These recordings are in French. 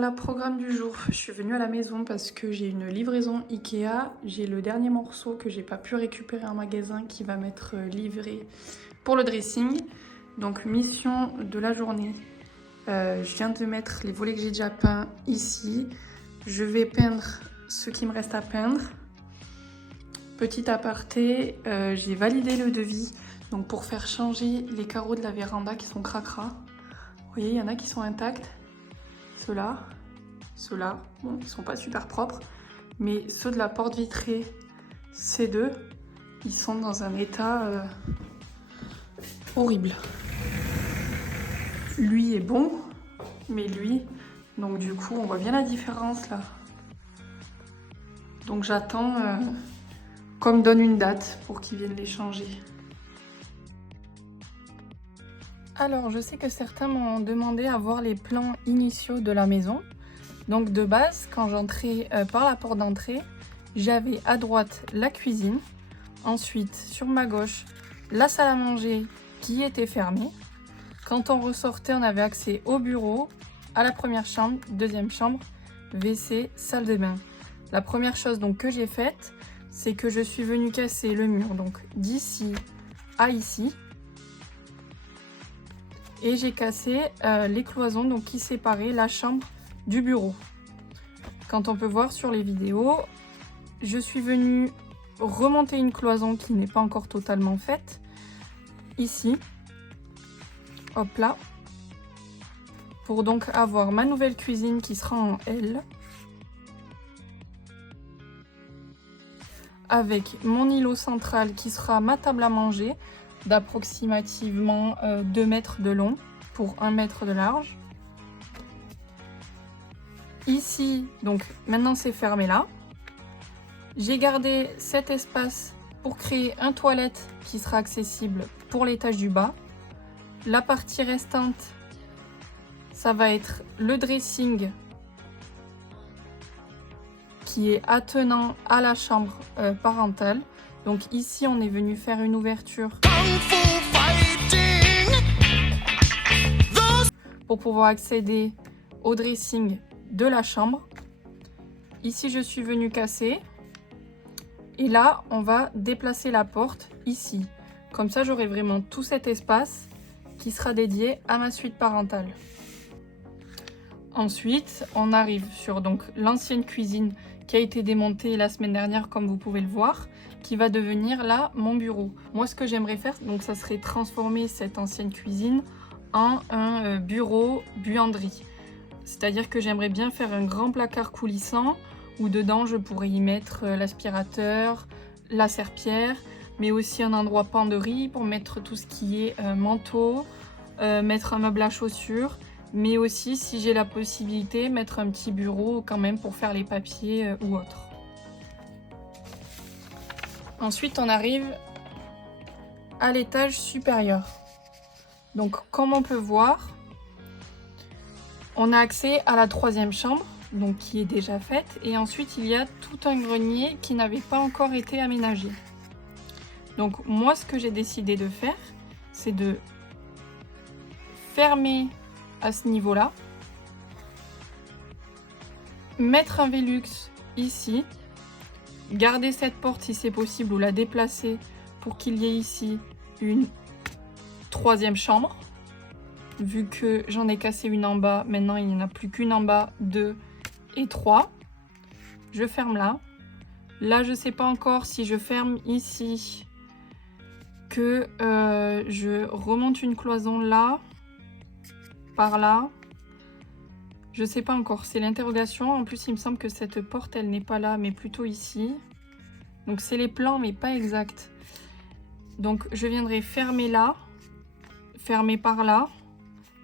là, programme du jour. Je suis venue à la maison parce que j'ai une livraison Ikea. J'ai le dernier morceau que j'ai pas pu récupérer en magasin qui va m'être livré pour le dressing. Donc mission de la journée. Je viens de mettre les volets que j'ai déjà peints ici. Je vais peindre ce qui me reste à peindre. Petit aparté, j'ai validé le devis donc pour faire changer les carreaux de la véranda qui sont cracra. Vous voyez, il y en a qui sont intacts. Ceux-là, bon, ils sont pas super propres, mais ceux de la porte vitrée, ces deux, ils sont dans un état horrible. Lui est bon, mais lui, donc du coup, on voit bien la différence là. Donc j'attends qu'on me donne une date pour qu'ils viennent les changer. Alors, je sais que certains m'ont demandé à voir les plans initiaux de la maison. Donc de base, quand j'entrais par la porte d'entrée, j'avais à droite la cuisine, ensuite sur ma gauche la salle à manger qui était fermée. Quand on ressortait, on avait accès au bureau, à la première chambre, deuxième chambre, WC, salle de bain. La première chose donc que j'ai faite, c'est que je suis venue casser le mur donc d'ici à ici. Et j'ai cassé les cloisons donc, qui séparaient la chambre du bureau. Quand on peut voir sur les vidéos, je suis venue remonter une cloison qui n'est pas encore totalement faite. Ici. Hop là. Pour donc avoir ma nouvelle cuisine qui sera en L. Avec mon îlot central qui sera ma table à manger d'approximativement 2 mètres de long pour 1 mètre de large. Ici, donc maintenant c'est fermé là. J'ai gardé cet espace pour créer un toilette qui sera accessible pour l'étage du bas. La partie restante, ça va être le dressing qui est attenant à la chambre parentale. Donc ici, on est venu faire une ouverture pour pouvoir accéder au dressing de la chambre. Ici, je suis venue casser. Et là, on va déplacer la porte ici. Comme ça, j'aurai vraiment tout cet espace qui sera dédié à ma suite parentale. Ensuite, on arrive sur donc l'ancienne cuisine qui a été démontée la semaine dernière, comme vous pouvez le voir, qui va devenir là mon bureau. Moi, ce que j'aimerais faire, donc, ça serait transformer cette ancienne cuisine en un bureau buanderie. C'est-à-dire que j'aimerais bien faire un grand placard coulissant où dedans je pourrais y mettre l'aspirateur, la serpillière, mais aussi un endroit penderie pour mettre tout ce qui est manteau, mettre un meuble à chaussures, mais aussi si j'ai la possibilité mettre un petit bureau quand même pour faire les papiers ou autre. Ensuite on arrive à l'étage supérieur. Donc comme on peut voir, on a accès à la 3e chambre, donc qui est déjà faite, et ensuite il y a tout un grenier qui n'avait pas encore été aménagé. Donc moi ce que j'ai décidé de faire, c'est de fermer à ce niveau-là, mettre un Velux ici, garder cette porte si c'est possible ou la déplacer pour qu'il y ait ici une 3e chambre. Vu que j'en ai cassé une en bas, maintenant il n'y en a plus qu'une en bas, 2 et 3. Je ferme là. Là, je ne sais pas encore si je ferme ici, que je remonte une cloison là, par là. Je ne sais pas encore, c'est l'interrogation. En plus, il me semble que cette porte, elle n'est pas là, mais plutôt ici. Donc c'est les plans, mais pas exacts. Donc je viendrai fermer là, fermer par là.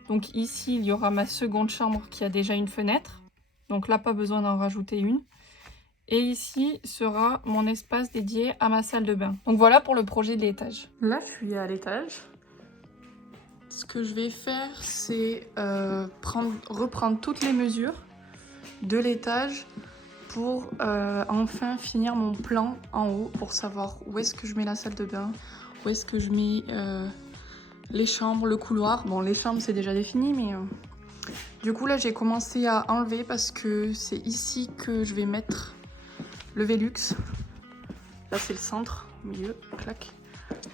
Donc ici, il y aura ma seconde chambre qui a déjà une fenêtre. Donc là, pas besoin d'en rajouter une. Et ici sera mon espace dédié à ma salle de bain. Donc voilà pour le projet de l'étage. Là, je suis à l'étage. Ce que je vais faire, c'est reprendre toutes les mesures de l'étage pour enfin finir mon plan en haut pour savoir où est-ce que je mets la salle de bain, où est-ce que je mets les chambres, le couloir. Bon, les chambres, c'est déjà défini, mais Du coup là j'ai commencé à enlever parce que c'est ici que je vais mettre le Velux. Là c'est le centre, au milieu, clac.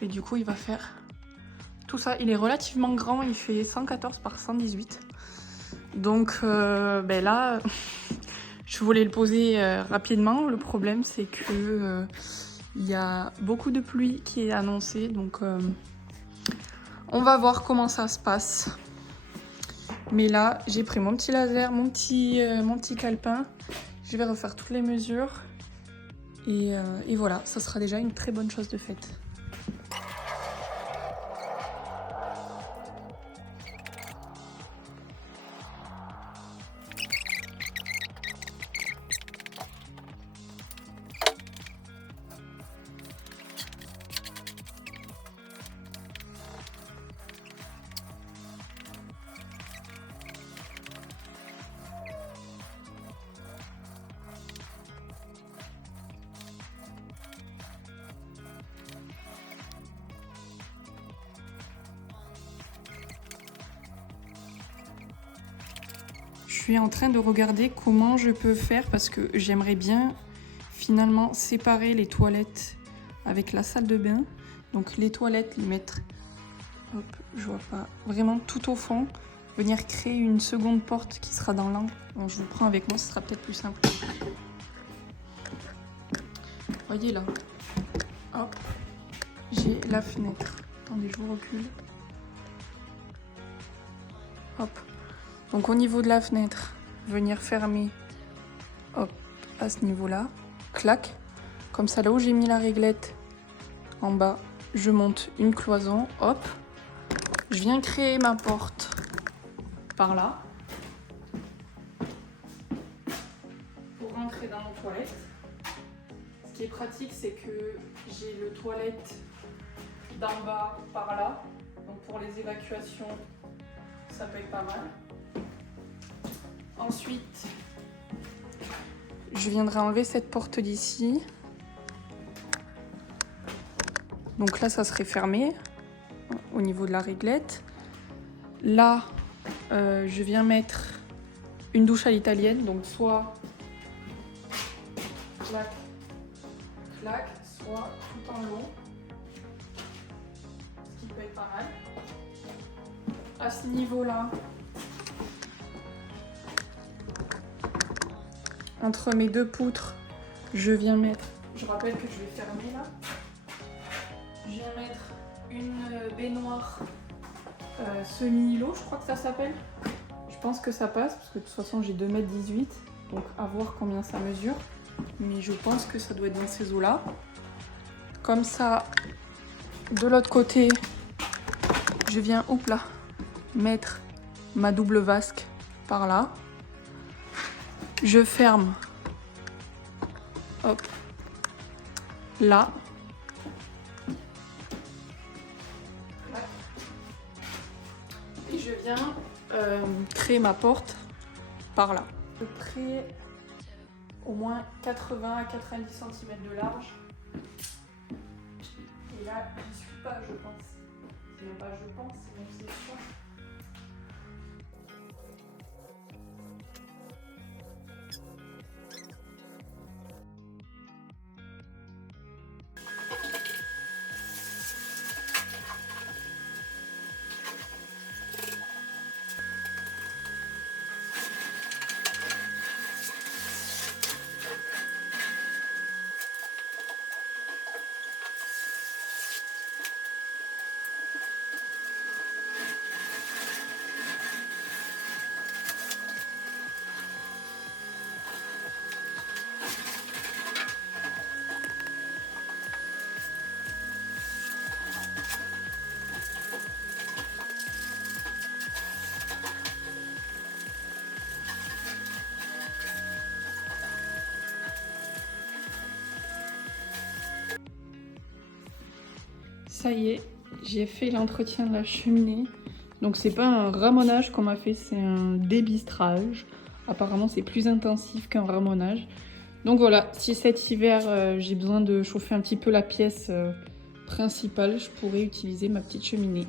Et du coup il va faire tout ça. Il est relativement grand, il fait 114 par 118. Donc ben là, je voulais le poser rapidement. Le problème c'est que il y a beaucoup de pluie qui est annoncée. Donc on va voir comment ça se passe. Mais là, j'ai pris mon petit laser, mon petit calepin. Je vais refaire toutes les mesures. Et voilà, ça sera déjà une très bonne chose de faite. Je suis en train de regarder comment je peux faire parce que j'aimerais bien finalement séparer les toilettes avec la salle de bain. Donc les toilettes, les mettre, hop, je vois pas, vraiment tout au fond. Venir créer une seconde porte qui sera dans l'angle. Bon, je vous prends avec moi, ce sera peut-être plus simple. Voyez là, hop, j'ai la fenêtre. Attendez, je vous recule. Hop. Donc au niveau de la fenêtre, venir fermer, hop, à ce niveau-là, clac. Comme ça, là où j'ai mis la réglette, en bas, je monte une cloison, hop. Je viens créer ma porte par là, pour rentrer dans nos toilettes. Ce qui est pratique, c'est que j'ai le toilette d'en bas par là. Donc pour les évacuations, ça peut être pas mal. Ensuite, je viendrai enlever cette porte d'ici. Donc là, ça serait fermé au niveau de la réglette. Là, je viens mettre une douche à l'italienne. Donc soit clac, clac, soit tout en long. Ce qui peut être pas mal. À ce niveau-là, entre mes deux poutres, je viens mettre, je rappelle que je vais fermer là, je viens mettre une baignoire semi-îlot, je crois que ça s'appelle. Je pense que ça passe, parce que de toute façon j'ai 2,18 m, donc à voir combien ça mesure. Mais je pense que ça doit être dans ces eaux-là. Comme ça, de l'autre côté, je viens, hop là, mettre ma double vasque par là. Je ferme, hop, là. Et je viens créer ma porte par là. À peu près au moins 80 à 90 cm de large. Et là, j'y suis pas, je pense. C'est même pas je pense, c'est même c'est sûr. Ça y est, j'ai fait l'entretien de la cheminée. Donc c'est pas un ramonage qu'on m'a fait, c'est un débistrage. Apparemment c'est plus intensif qu'un ramonage. Donc voilà, si cet hiver j'ai besoin de chauffer un petit peu la pièce principale, je pourrais utiliser ma petite cheminée.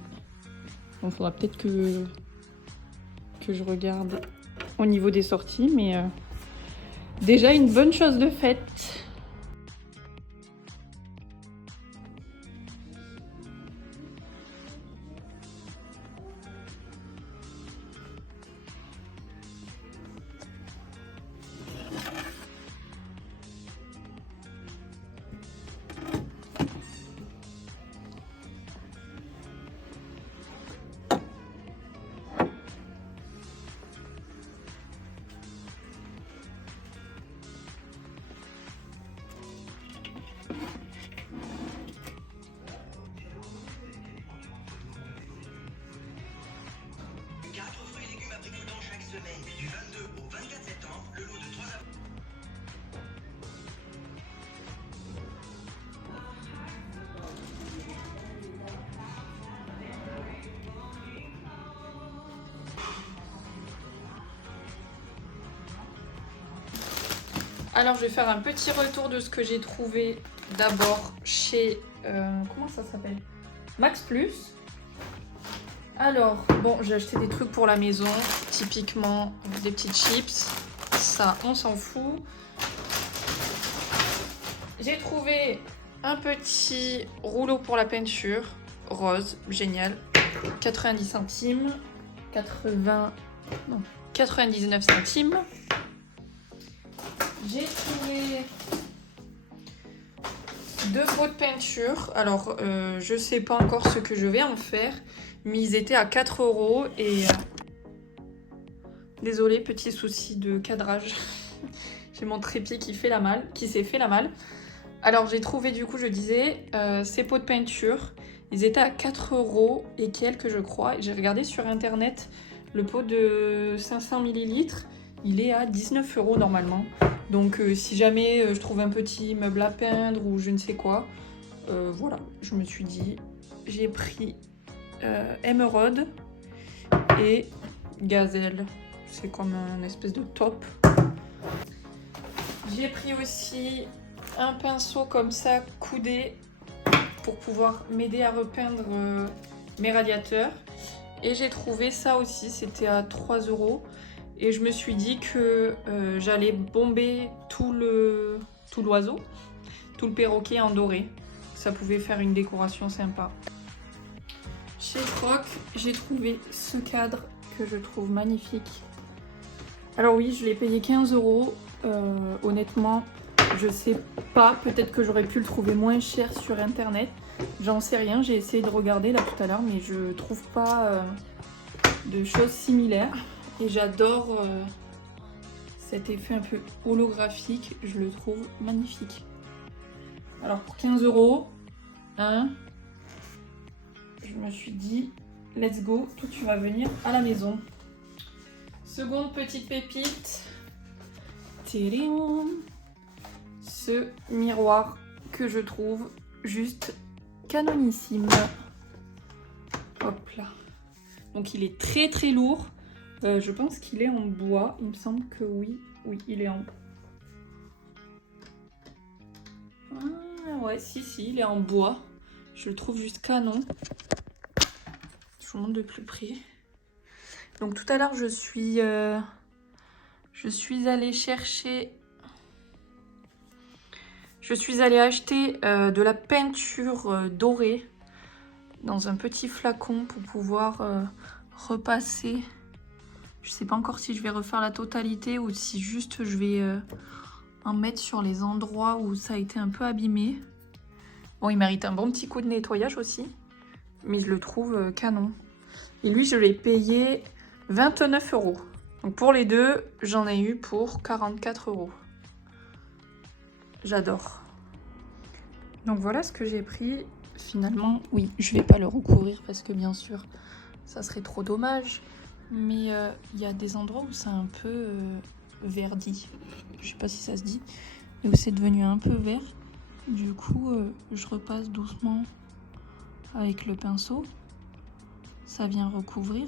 Donc il faudra peut-être que que je regarde au niveau des sorties, mais déjà une bonne chose de faite. Alors je vais faire un petit retour de ce que j'ai trouvé d'abord chez... comment ça s'appelle? Max Plus. Alors, bon, j'ai acheté des trucs pour la maison, typiquement des petites chips. Ça, on s'en fout. J'ai trouvé un petit rouleau pour la peinture, rose, génial. 90 centimes. 99 centimes. J'ai trouvé 2 pots de peinture. Alors, je sais pas encore ce que je vais en faire, mais ils étaient à 4 € et... Désolée, petit souci de cadrage. J'ai mon trépied qui s'est fait la malle. Alors, j'ai trouvé, du coup, je disais, ces pots de peinture. Ils étaient à 4 € et quelques, je crois. J'ai regardé sur Internet, le pot de 500 ml, il est à 19 € normalement. Donc si jamais je trouve un petit meuble à peindre ou je ne sais quoi, voilà, je me suis dit, j'ai pris émeraude et gazelle. C'est comme un espèce de top. J'ai pris aussi un pinceau comme ça, coudé, pour pouvoir m'aider à repeindre mes radiateurs. Et j'ai trouvé ça aussi, c'était à 3 €. Et je me suis dit que j'allais bomber tout l'oiseau, tout le perroquet en doré. Ça pouvait faire une décoration sympa. Chez Croc, j'ai trouvé ce cadre que je trouve magnifique. Alors oui, je l'ai payé 15 €. Honnêtement, je sais pas, peut-être que j'aurais pu le trouver moins cher sur Internet. J'en sais rien, j'ai essayé de regarder là tout à l'heure, mais je trouve pas de choses similaires. Et j'adore cet effet un peu holographique, je le trouve magnifique. Alors pour 15 €, je me suis dit, let's go, toi tu vas venir à la maison. Seconde petite pépite, ce miroir que je trouve juste canonissime. Hop là. Donc il est très très lourd. Je pense qu'il est en bois. Il me semble que oui. Oui, il est en... Ah ouais, si, il est en bois. Je le trouve juste canon. Je vous montre de plus près. Donc tout à l'heure, je suis allée chercher... Je suis allée acheter de la peinture dorée dans un petit flacon pour pouvoir repasser. Je sais pas encore si je vais refaire la totalité ou si juste je vais en mettre sur les endroits où ça a été un peu abîmé. Bon, il mérite un bon petit coup de nettoyage aussi, mais je le trouve canon. Et lui, je l'ai payé 29 €. Donc pour les deux, j'en ai eu pour 44 €. J'adore. Donc voilà ce que j'ai pris. Finalement, oui, je vais pas le recouvrir parce que bien sûr, ça serait trop dommage. Mais il y a des endroits où c'est un peu verdi. Je sais pas si ça se dit. Et où c'est devenu un peu vert. Du coup, je repasse doucement avec le pinceau. Ça vient recouvrir.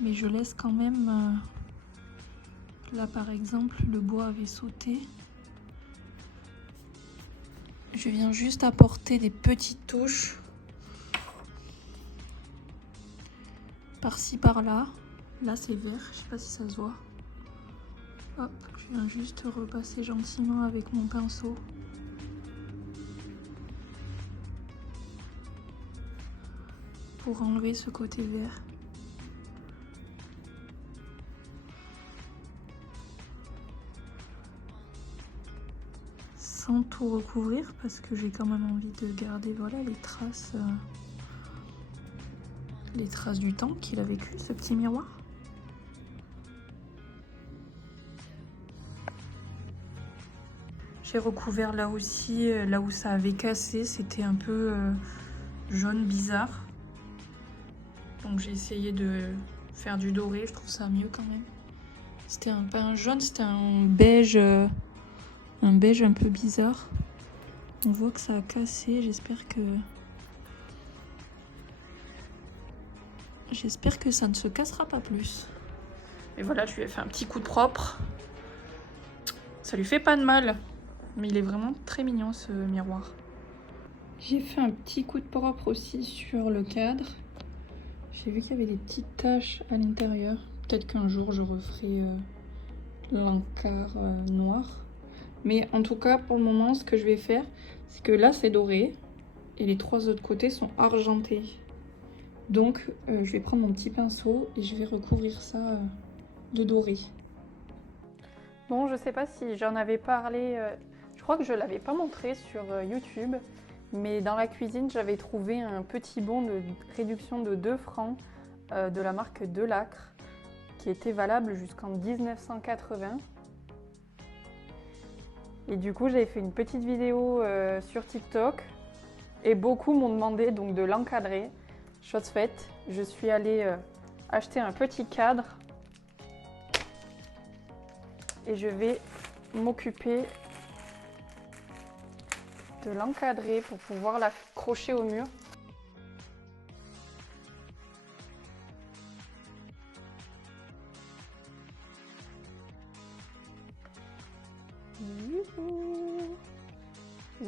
Mais je laisse quand même... là par exemple, le bois avait sauté. Je viens juste apporter des petites touches. Par-ci, par-là. Là c'est vert, je sais pas si ça se voit. Hop, je viens juste repasser gentiment avec mon pinceau. Pour enlever ce côté vert. Sans tout recouvrir parce que j'ai quand même envie de garder voilà, les traces du temps qu'il a vécu, ce petit miroir. J'ai recouvert là aussi, là où ça avait cassé, c'était un peu jaune bizarre. Donc j'ai essayé de faire du doré, je trouve ça mieux quand même. C'était pas un jaune, c'était un beige un peu bizarre. On voit que ça a cassé, j'espère que ça ne se cassera pas plus. Et voilà, je lui ai fait un petit coup de propre. Ça lui fait pas de mal, mais il est vraiment très mignon ce miroir. J'ai fait un petit coup de propre aussi sur le cadre. J'ai vu qu'il y avait des petites taches à l'intérieur. Peut-être qu'un jour je referai l'encart noir. Mais en tout cas, pour le moment, ce que je vais faire, c'est que là c'est doré et les 3 autres côtés sont argentés. Donc je vais prendre mon petit pinceau et je vais recouvrir ça de doré. Bon, je sais pas si j'en avais parlé, je crois que je l'avais pas montré sur YouTube, mais dans la cuisine j'avais trouvé un petit bon de réduction de 2 francs de la marque Delacre qui était valable jusqu'en 1980. Et du coup j'avais fait une petite vidéo sur TikTok et beaucoup m'ont demandé donc de l'encadrer. Chose faite, je suis allée acheter un petit cadre et je vais m'occuper de l'encadrer pour pouvoir l'accrocher au mur.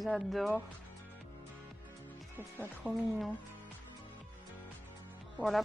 J'adore. Je trouve ça trop mignon. Voilà.